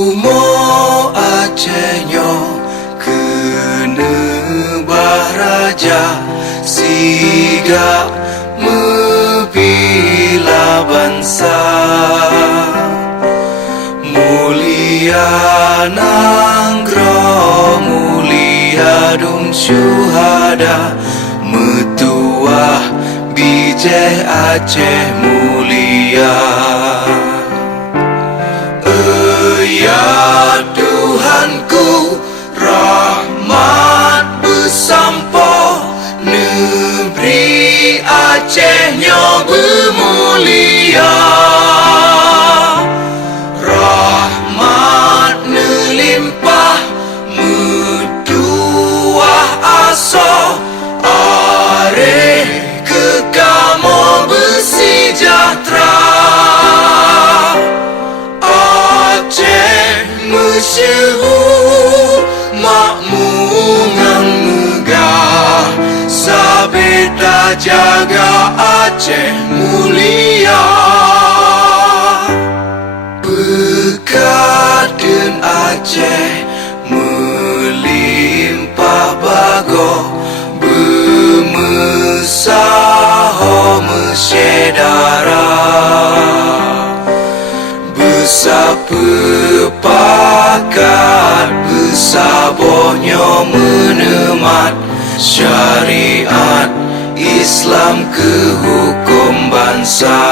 Umo Acehnya kena bahraja siga membila bangsa mulia nanggro mulia dum syuhada metuah bijeh Aceh mulia. Ya Tuhanku, rahmat bersampo negeri Acehnya bermulia. Rahmat melimpah metuah aso are kekamo bersejahtera. Masyhur makmungan megah sabeda jaga Aceh mulia. Bekaden Aceh melimpah bago bermesaho mesyedara besapepakat besabohnya menemat syariat Islam ke hukum bangsa.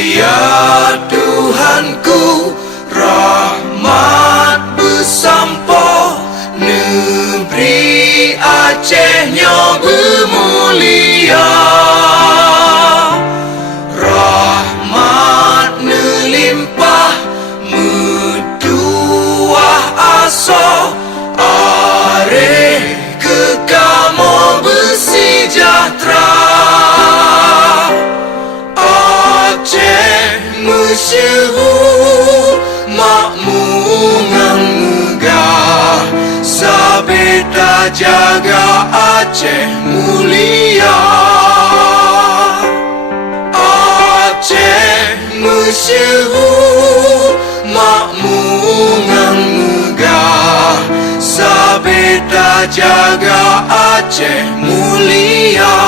Ya Tuhanku, rahmat bersampo negeri Acehnya bermulia. So are kekamo bersejahtera. Aceh masyhur makmungan megah sabeda jaga Aceh mulia. Aceh masyhur makmungan megah sabeda jaga Aceh mulia.